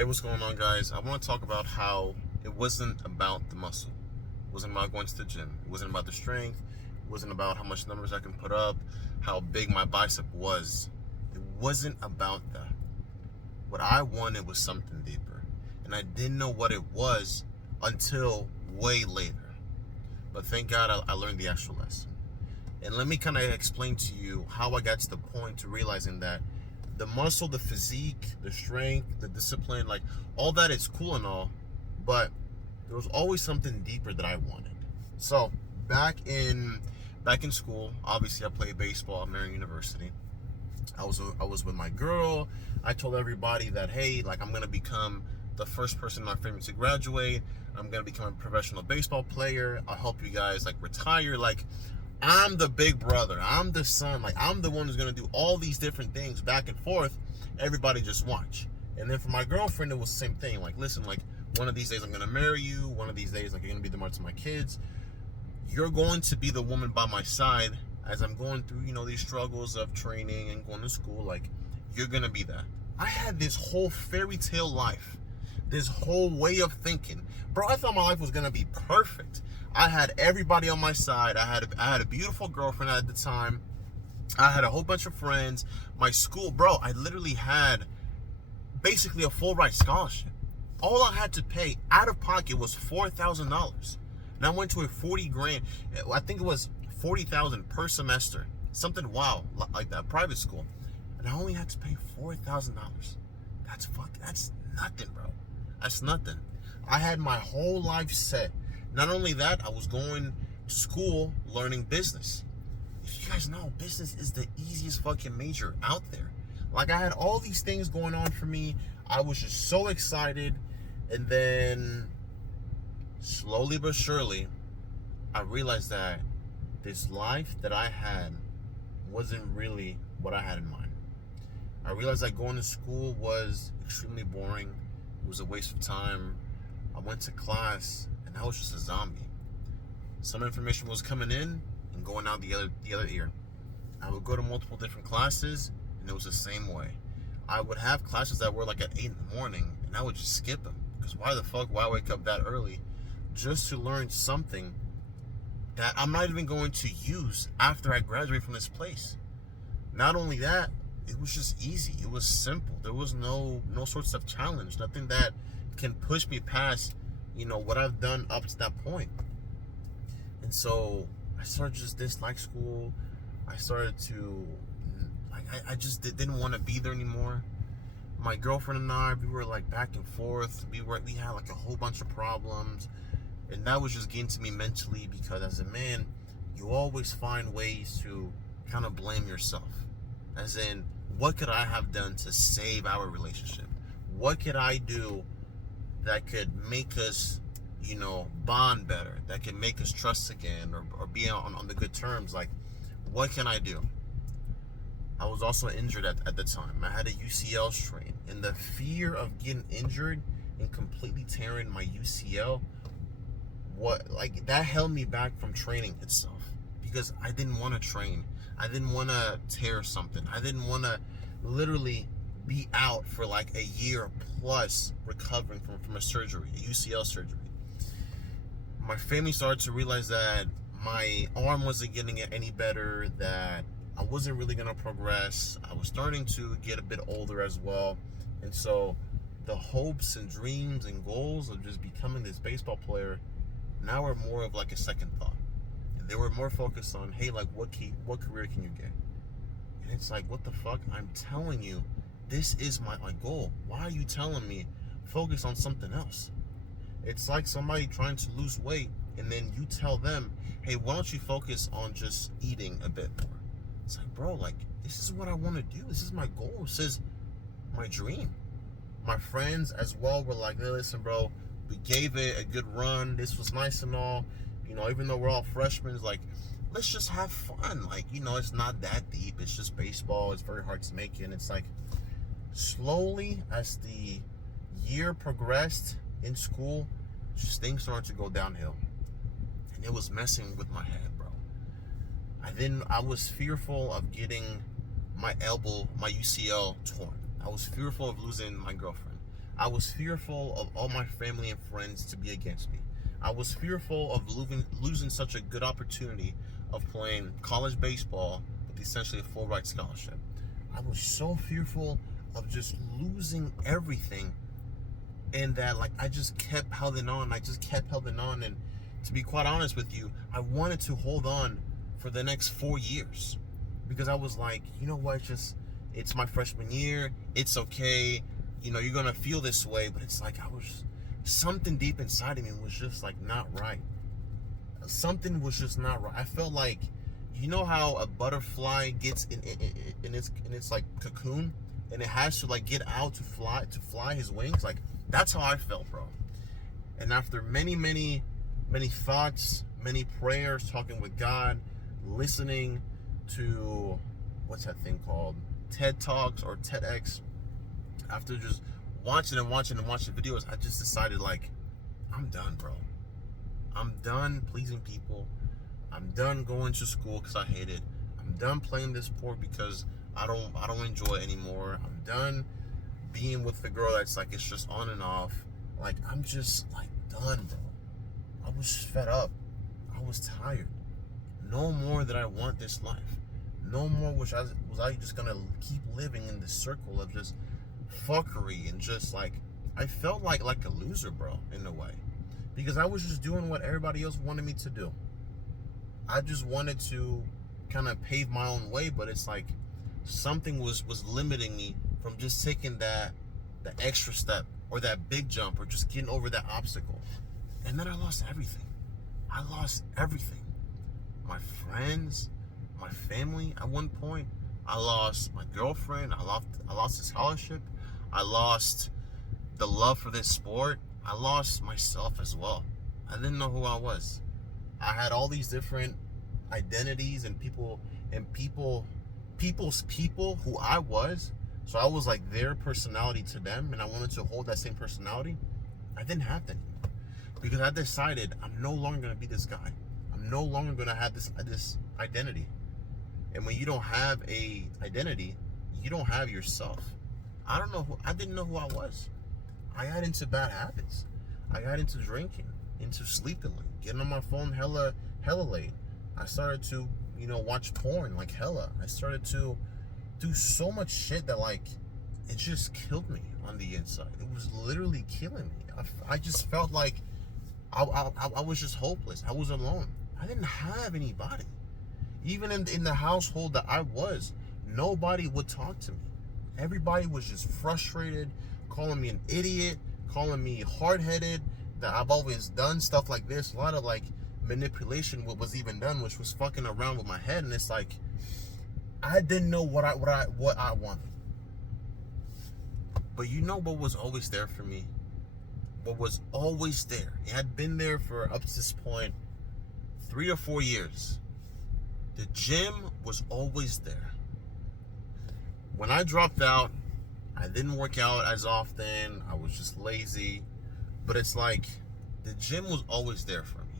Hey, what's going on, guys? I want to talk about how it wasn't about the muscle. It wasn't about going to the gym. It wasn't about the strength. It wasn't about how much numbers I can put up, how big my bicep was. It wasn't about that. What I wanted was something deeper. And I didn't know what it was until way later. But thank God I learned the actual lesson. And let me kind of explain to you how I got to the point to realizing that the muscle, the physique, the strength, the discipline, like all that is cool and all, but there was always something deeper that I wanted. So back in school, obviously I played baseball at Marion University. I was with my girl. I told everybody that, hey, like, I'm gonna become the first person in my family to graduate. I'm gonna become a professional baseball player. I'll help you guys like retire. Like, I'm the big brother. I'm the son. Like, I'm the one who's gonna do all these different things back and forth. Everybody just watch. And then for my girlfriend, it was the same thing. Like, listen, like, one of these days I'm gonna marry you. One of these days, like, you're gonna be the mother to my kids. You're going to be the woman by my side as I'm going through, these struggles of training and going to school. Like, you're gonna be that. I had this whole fairy tale life, this whole way of thinking. Bro, I thought my life was gonna be perfect. I had everybody on my side. I had a beautiful girlfriend at the time. I had a whole bunch of friends. My school, bro, I literally had basically a full ride scholarship. All I had to pay out of pocket was $4,000. And I went to a 40 grand, I think it was 40,000 per semester. Something wild like that, private school. And I only had to pay $4,000. That's nothing, bro. That's nothing. I had my whole life set. Not only that, I was going to school learning business. If you guys know, business is the easiest fucking major out there. Like, I had all these things going on for me. I was just so excited. And then, slowly but surely, I realized that this life that I had wasn't really what I had in mind. I realized that going to school was extremely boring. It was a waste of time. I went to class and I was just a zombie. Some information was coming in and going out the other ear. I would go to multiple different classes and it was the same way. I would have classes that were like at 8 in the morning and I would just skip them. Because why wake up that early just to learn something that I'm not even going to use after I graduate from this place? Not only that, it was just easy. It was simple. There was no sorts of challenge, nothing that can push me past, what I've done up to that point. And so I started just dislike school. I started to, I just didn't want to be there anymore. My girlfriend and I, we were like back and forth. We had like a whole bunch of problems. And that was just getting to me mentally, because as a man, you always find ways to kind of blame yourself. As in, what could I have done to save our relationship? What could I do that could make us, bond better? That could make us trust again, or be on the good terms? Like, what can I do? I was also injured at the time. I had a UCL strain. And the fear of getting injured and completely tearing my UCL, that held me back from training itself. Because I didn't want to train. I didn't want to tear something. I didn't want to literally be out for like a year plus recovering from a surgery, a UCL surgery. My family started to realize that my arm wasn't getting any better, that I wasn't really going to progress. I was starting to get a bit older as well. And so the hopes and dreams and goals of just becoming this baseball player now are more of like a second thought. And they were more focused on, hey, like, what career can you get? And it's like, what the fuck? I'm telling you, this is my goal. Why are you telling me focus on something else? It's like somebody trying to lose weight, and then you tell them, hey, why don't you focus on just eating a bit more? It's like, bro, like, this is what I want to do. This is my goal. This is my dream. My friends as well were like, hey, listen, bro, we gave it a good run. This was nice and all. Even though we're all freshmen, it's like, let's just have fun. Like, it's not that deep. It's just baseball. It's very hard to make it. And it's like, slowly, as the year progressed in school, just things started to go downhill. And it was messing with my head, bro. I was fearful of getting my elbow, my UCL torn. I was fearful of losing my girlfriend. I was fearful of all my family and friends to be against me. I was fearful of losing such a good opportunity of playing college baseball with essentially a full ride scholarship. I was so fearful of just losing everything, and that like I just kept holding on. And to be quite honest with you, I wanted to hold on for the next 4 years, because I was like, you know what, it's my freshman year, it's okay, you know, you're gonna feel this way. But it's like something deep inside of me was just like not right. Something was just not right. I felt like, you know how a butterfly gets in its like cocoon, and it has to like get out to fly his wings. Like, that's how I felt, bro. And after many thoughts, many prayers, talking with God, listening to, what's that thing called, TED Talks or TEDx, after just watching videos, I just decided, like, I'm done, bro. I'm done pleasing people. I'm done going to school because I hate it. I'm done playing this sport because I don't enjoy it anymore. I'm done being with the girl that's like, it's just on and off. Like, I'm just like done, bro. I was fed up. I was tired. No more did I want this life. No more was I just gonna keep living in this circle of just fuckery, and just like, I felt like a loser, bro, in a way, because I was just doing what everybody else wanted me to do. I just wanted to kind of pave my own way, but it's like something was limiting me from just taking the extra step, or that big jump, or just getting over that obstacle. And then I lost everything. I lost everything. My friends, my family at one point. I lost my girlfriend. I lost the scholarship. I lost the love for this sport. I lost myself as well. I didn't know who I was. I had all these different identities and people's people who I was. So I was like their personality to them, and I wanted to hold that same personality. I didn't have that anymore, because I decided I'm no longer gonna be this guy. I'm no longer gonna have this identity. And when you don't have a identity, you don't have yourself. I didn't know who I was. I got into bad habits. I got into drinking, into sleeping late, getting on my phone hella late. I started to, watch porn like hella. I started to do so much shit that, like, it just killed me on the inside. It was literally killing me. I just felt like I was just hopeless. I was alone. I didn't have anybody. Even in the household that I was, nobody would talk to me. Everybody was just frustrated, calling me an idiot, calling me hard-headed, that I've always done stuff like this. A lot of like manipulation was even done, which was fucking around with my head. And it's like, I didn't know what I wanted. But you know what was always there for me? What was always there? It had been there for up to this point 3 or 4 years. The gym was always there. When I dropped out, I didn't work out as often. I was just lazy. But it's like, the gym was always there for me.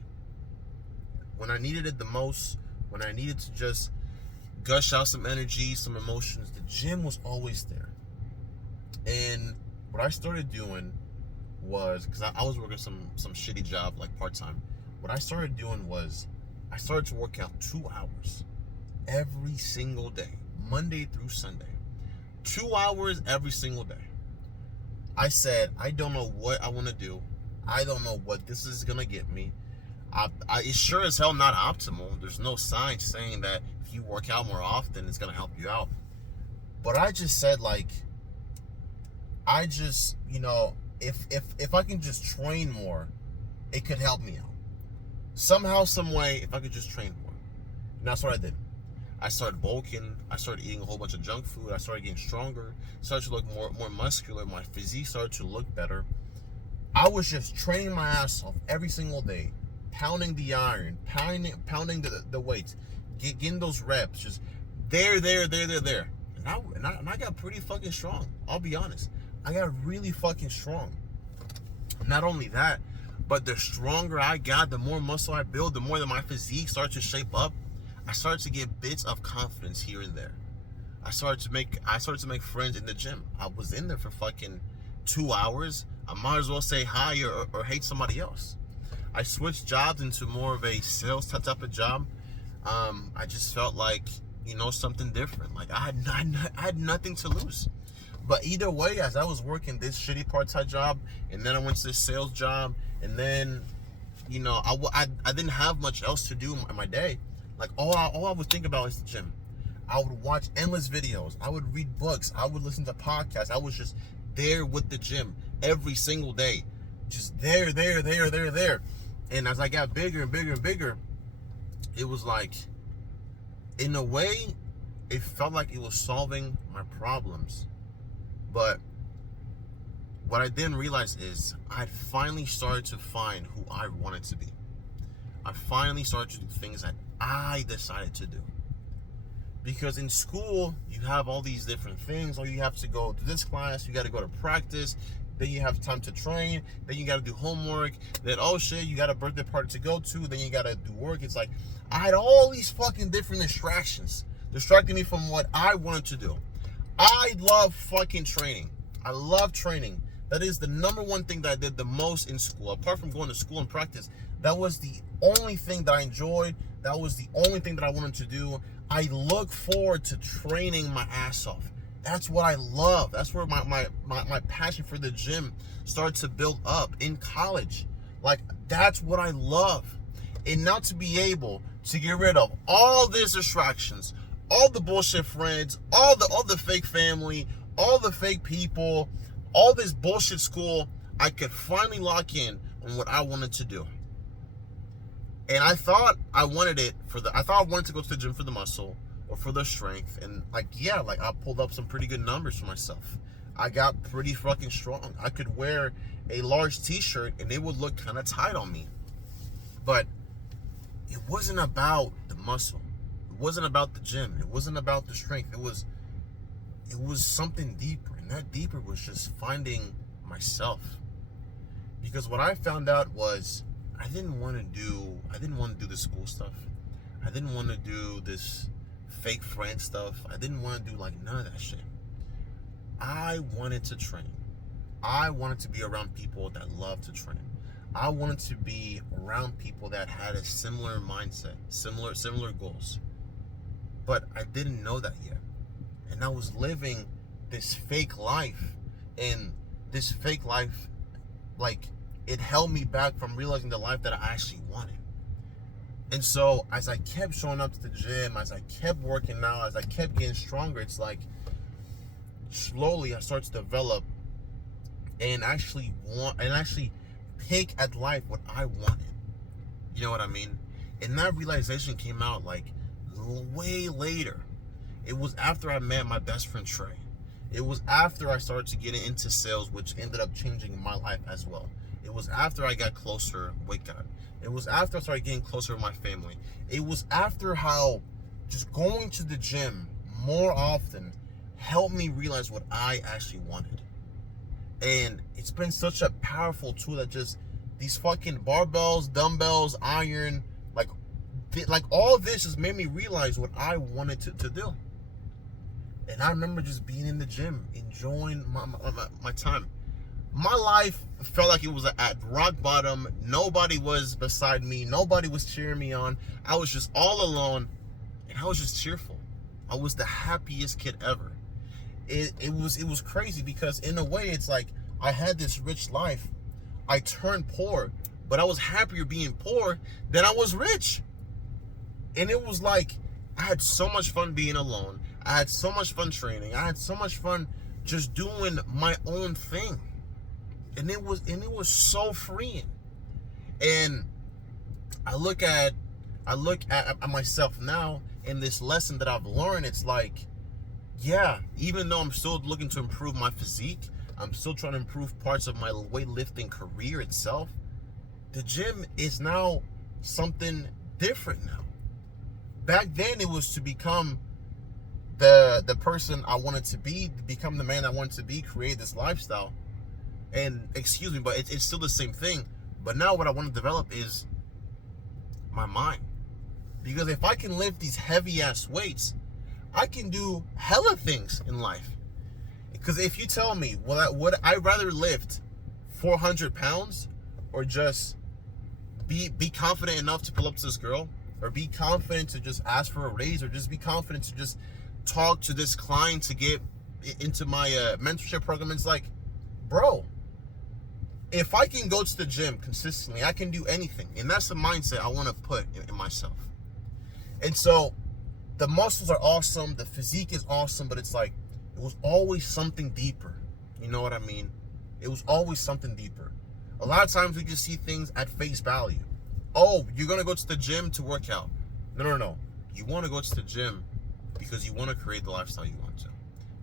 When I needed it the most, when I needed to just gush out some energy, some emotions, the gym was always there. And what I started doing was, because I was working some shitty job, like part-time. What I started doing was, I started to work out 2 hours every single day, Monday through Sunday. 2 hours every single day. I said, I don't know what I want to do. I don't know what this is going to get me. It's sure as hell not optimal. There's no science saying that if you work out more often, it's going to help you out. But I just said, like, I just, if I can just train more, it could help me out. Somehow, some way, if I could just train more. And that's what I did. I started bulking. I started eating a whole bunch of junk food. I started getting stronger. Started to look more muscular. My physique started to look better. I was just training my ass off every single day, pounding the iron, pounding the weights, getting those reps, just there. And I got pretty fucking strong. I'll be honest. I got really fucking strong. Not only that, but the stronger I got, the more muscle I built, the more that my physique started to shape up. I started to get bits of confidence here and there. I started to make friends in the gym. I was in there for fucking 2 hours, I might as well say hi or hate somebody else. I switched jobs into more of a sales type of job. I just felt like, something different. Like I had nothing to lose. But either way, as I was working this shitty part-time job, and then I went to this sales job, and then, I didn't have much else to do in my day. Like all I would think about is the gym. I would watch endless videos. I would read books. I would listen to podcasts. I was just there with the gym every single day. Just there. And as I got bigger and bigger and bigger, it was like, in a way, it felt like it was solving my problems. But what I didn't realize is I finally started to find who I wanted to be. I finally started to do things that I decided to do. Because in school, you have all these different things. Or you have to go to this class, you got to go to practice, then you have time to train, then you got to do homework, then, oh shit, you got a birthday party to go to, then you got to do work. It's like, I had all these fucking different distractions distracting me from what I wanted to do. I love fucking training. I love training. That is the number one thing that I did the most in school. Apart from going to school and practice, that was the only thing that I enjoyed. That was the only thing that I wanted to do. I look forward to training my ass off. That's what I love. That's where my passion for the gym started to build up in college. Like, that's what I love. And now to be able to get rid of all these distractions, all the bullshit friends, all the fake family, all the fake people, all this bullshit school, I could finally lock in on what I wanted to do. And I thought I wanted to go to the gym for the muscle or for the strength. And I pulled up some pretty good numbers for myself. I got pretty fucking strong. I could wear a large t-shirt and it would look kind of tight on me. But it wasn't about the muscle. It wasn't about the gym. It wasn't about the strength. It was something deeper. And that deeper was just finding myself. Because what I found out was I didn't want to do the school stuff. I didn't want to do this fake friend stuff. I didn't want to do none of that shit. I wanted to train. I wanted to be around people that love to train. I wanted to be around people that had a similar mindset, similar goals. But I didn't know that yet. And I was living this fake life. And this fake life, it held me back from realizing the life that I actually wanted. And so as I kept showing up to the gym, as I kept working out, as I kept getting stronger, it's like slowly I started to develop and actually pick at life what I wanted. You know what I mean? And that realization came out way later. It was after I met my best friend Trey. It was after I started to get into sales, which ended up changing my life as well. It was after I got closer with God. It was after I started getting closer with my family. It was after how just going to the gym more often helped me realize what I actually wanted. And it's been such a powerful tool that just these fucking barbells, dumbbells, iron, all this just made me realize what I wanted to do. And I remember just being in the gym, enjoying my time. My life felt like it was at rock bottom. Nobody was beside me. Nobody was cheering me on. I was just all alone, and I was just cheerful. I was the happiest kid ever. It was crazy because in a way, it's like I had this rich life. I turned poor, but I was happier being poor than I was rich. And it was like I had so much fun being alone. I had so much fun training. I had so much fun just doing my own thing. And it was so freeing. And I look at myself now, and this lesson that I've learned, it's like, yeah, even though I'm still looking to improve my physique, I'm still trying to improve parts of my weightlifting career itself, the gym is now something different now. Back then, it was to become the person I wanted to be, become the man I wanted to be, create this lifestyle. And excuse me, but it's still the same thing. But now what I want to develop is my mind. Because if I can lift these heavy ass weights, I can do hella things in life. Because if you tell me, well, would I rather lift 400 pounds or just be confident enough to pull up to this girl, or be confident to just ask for a raise, or just be confident to just talk to this client to get into my mentorship program. It's like, bro, if I can go to the gym consistently, I can do anything. And that's the mindset I want to put in myself. And so the muscles are awesome, the physique is awesome, but it's like, it was always something deeper. You know what I mean? It was always something deeper. A lot of times we just see things at face value. Oh, you're going to go to the gym to work out. No. You want to go to the gym because you want to create the lifestyle you want to.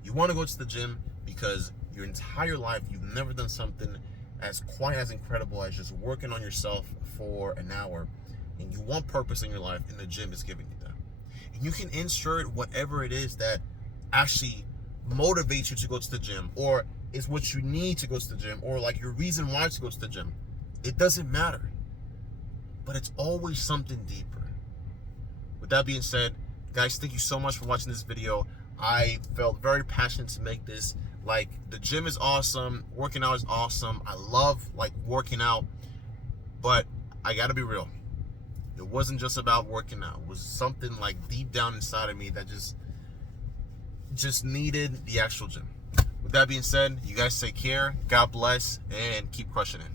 You want to go to the gym because your entire life you've never done something as quite as incredible as just working on yourself for an hour, and you want purpose in your life, and the gym is giving you that. And you can insert whatever it is that actually motivates you to go to the gym, or is what you need to go to the gym, or like your reason why to go to the gym. It doesn't matter, but it's always something deeper. With that being said, guys, thank you so much for watching this video. I felt very passionate to make this. Like, the gym is awesome, working out is awesome. I love like working out, but I gotta be real. It wasn't just about working out. It was something like deep down inside of me that just needed the actual gym. With that being said, you guys take care, God bless, and keep crushing it.